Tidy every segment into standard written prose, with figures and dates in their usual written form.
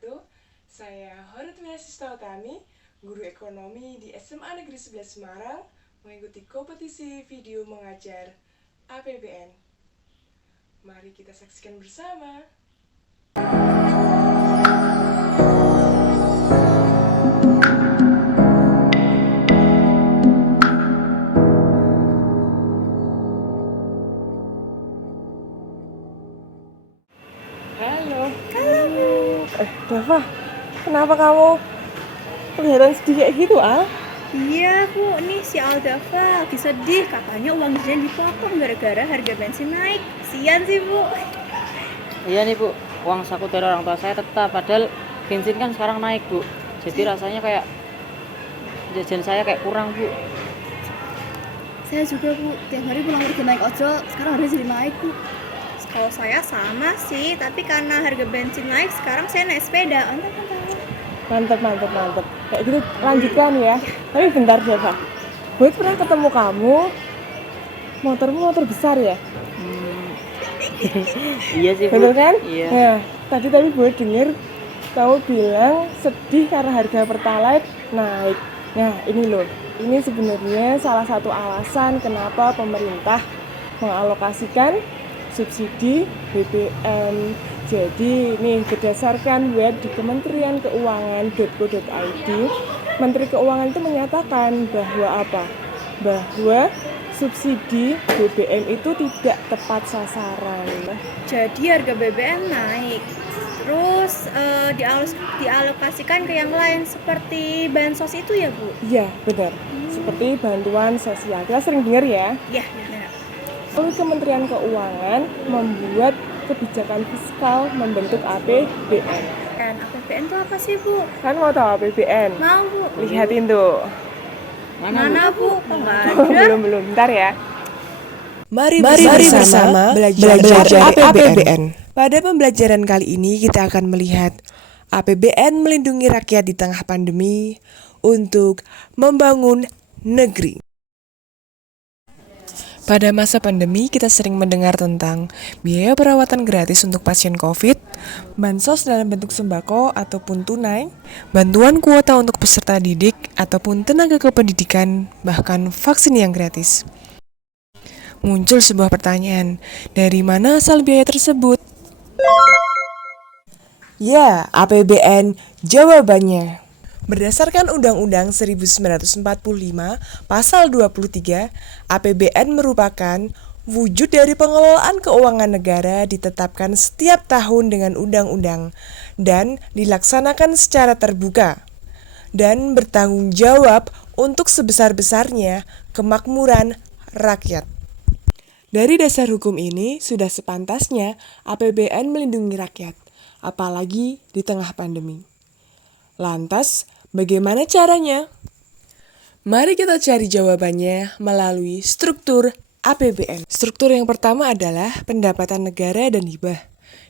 wabarakatuh. Saya Horut Minasista Utami, guru ekonomi di SMA Negeri 11 Semarang, mengikuti kompetisi video mengajar APBN. Mari kita saksikan bersama. Halo. Halo Bu. Dava, kenapa kamu kelihatan sedih kayak gitu, Iya Bu, nih si Aldafa lagi sedih. Katanya uang jajan dipotong gara-gara harga bensin naik. Kasian sih Bu. Iya nih Bu, uang saku dari orang tua saya tetap, padahal bensin kan sekarang naik Bu. Jadi rasanya kayak jajan saya kayak kurang Bu. Saya juga Bu, tiap hari pulang kerja naik ojol, sekarang harga jadi naik Bu. Kalau saya sama sih, tapi karena harga bensin naik, sekarang saya naik sepeda. Anda kan tahu. Mantap. Kayak gitu lanjutkan ya. Tapi bentar Dava, gue pernah ketemu kamu, motormu motor besar ya? Iya sih Bu. Betul kan? Iya. Ya, tadi gue denger kamu bilang sedih karena harga Pertalite naik. Nah ini loh, ini sebenarnya salah satu alasan kenapa pemerintah mengalokasikan subsidi BBM. Jadi nih berdasarkan web di Kementerian Keuangan.go.id, Menteri Keuangan itu menyatakan bahwa bahwa subsidi BBM itu tidak tepat sasaran. Jadi harga BBM naik. Terus dialokasikan ke yang lain seperti bansos itu ya Bu? Iya benar, seperti bantuan sosial. Kita sering dengar ya. Iya benar. Lalu Kementerian Keuangan membuat kebijakan fiskal membentuk APBN. APBN itu apa sih Bu? Kan mau tahu APBN? Mau Bu. Lihatin tuh. Mana Bu? Kok nggak ada? Belum, bentar ya. Mari bersama belajar APBN. Pada pembelajaran kali ini kita akan melihat APBN melindungi rakyat di tengah pandemi untuk membangun negeri. Pada masa pandemi, kita sering mendengar tentang biaya perawatan gratis untuk pasien COVID, bansos dalam bentuk sembako ataupun tunai, bantuan kuota untuk peserta didik ataupun tenaga kependidikan, bahkan vaksin yang gratis. Muncul sebuah pertanyaan, dari mana asal biaya tersebut? Ya, APBN jawabannya. Berdasarkan Undang-Undang 1945 Pasal 23, APBN merupakan wujud dari pengelolaan keuangan negara ditetapkan setiap tahun dengan undang-undang dan dilaksanakan secara terbuka dan bertanggung jawab untuk sebesar-besarnya kemakmuran rakyat. Dari dasar hukum ini sudah sepantasnya APBN melindungi rakyat, apalagi di tengah pandemi. Lantas, bagaimana caranya? Mari kita cari jawabannya melalui struktur APBN. Struktur yang pertama adalah pendapatan negara dan hibah,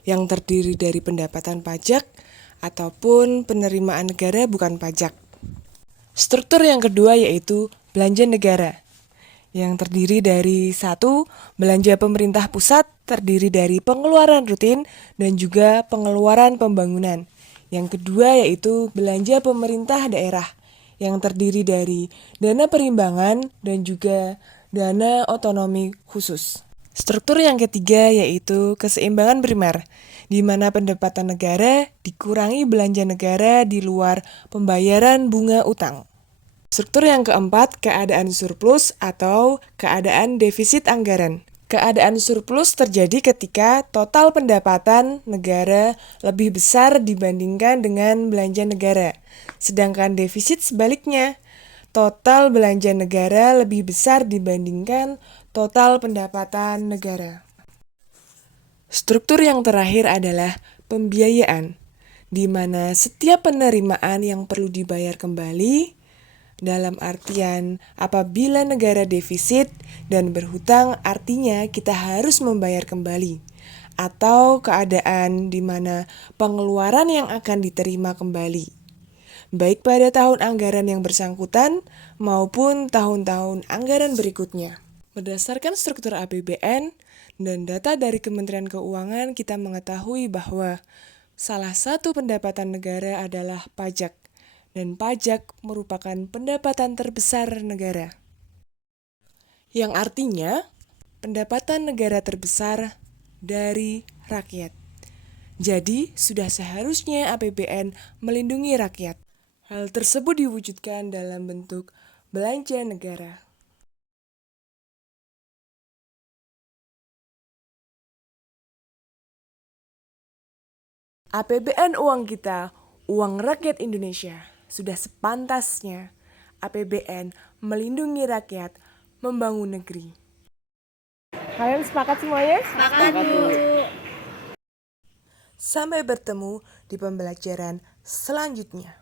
yang terdiri dari pendapatan pajak ataupun penerimaan negara bukan pajak. Struktur yang kedua yaitu belanja negara, yang terdiri dari 1. Belanja pemerintah pusat terdiri dari pengeluaran rutin dan juga pengeluaran pembangunan. Yang kedua yaitu belanja pemerintah daerah yang terdiri dari dana perimbangan dan juga dana otonomi khusus. Struktur yang ketiga yaitu keseimbangan primer, di mana pendapatan negara dikurangi belanja negara di luar pembayaran bunga utang. Struktur yang keempat, keadaan surplus atau keadaan defisit anggaran. Keadaan surplus terjadi ketika total pendapatan negara lebih besar dibandingkan dengan belanja negara. Sedangkan defisit sebaliknya, total belanja negara lebih besar dibandingkan total pendapatan negara. Struktur yang terakhir adalah pembiayaan, di mana setiap penerimaan yang perlu dibayar kembali, dalam artian apabila negara defisit dan berhutang artinya kita harus membayar kembali, atau keadaan di mana pengeluaran yang akan diterima kembali, baik pada tahun anggaran yang bersangkutan maupun tahun-tahun anggaran berikutnya. Berdasarkan struktur APBN dan data dari Kementerian Keuangan, kita mengetahui bahwa Salah satu pendapatan negara adalah pajak, dan pajak merupakan pendapatan terbesar negara. Yang artinya, pendapatan negara terbesar dari rakyat. Jadi, sudah seharusnya APBN melindungi rakyat. Hal tersebut diwujudkan dalam bentuk belanja negara. APBN uang kita, uang rakyat Indonesia. Sudah sepantasnya APBN melindungi rakyat, membangun negeri. Kalian sepakat semuanya? Sepakat, Bu. Sampai bertemu di pembelajaran selanjutnya.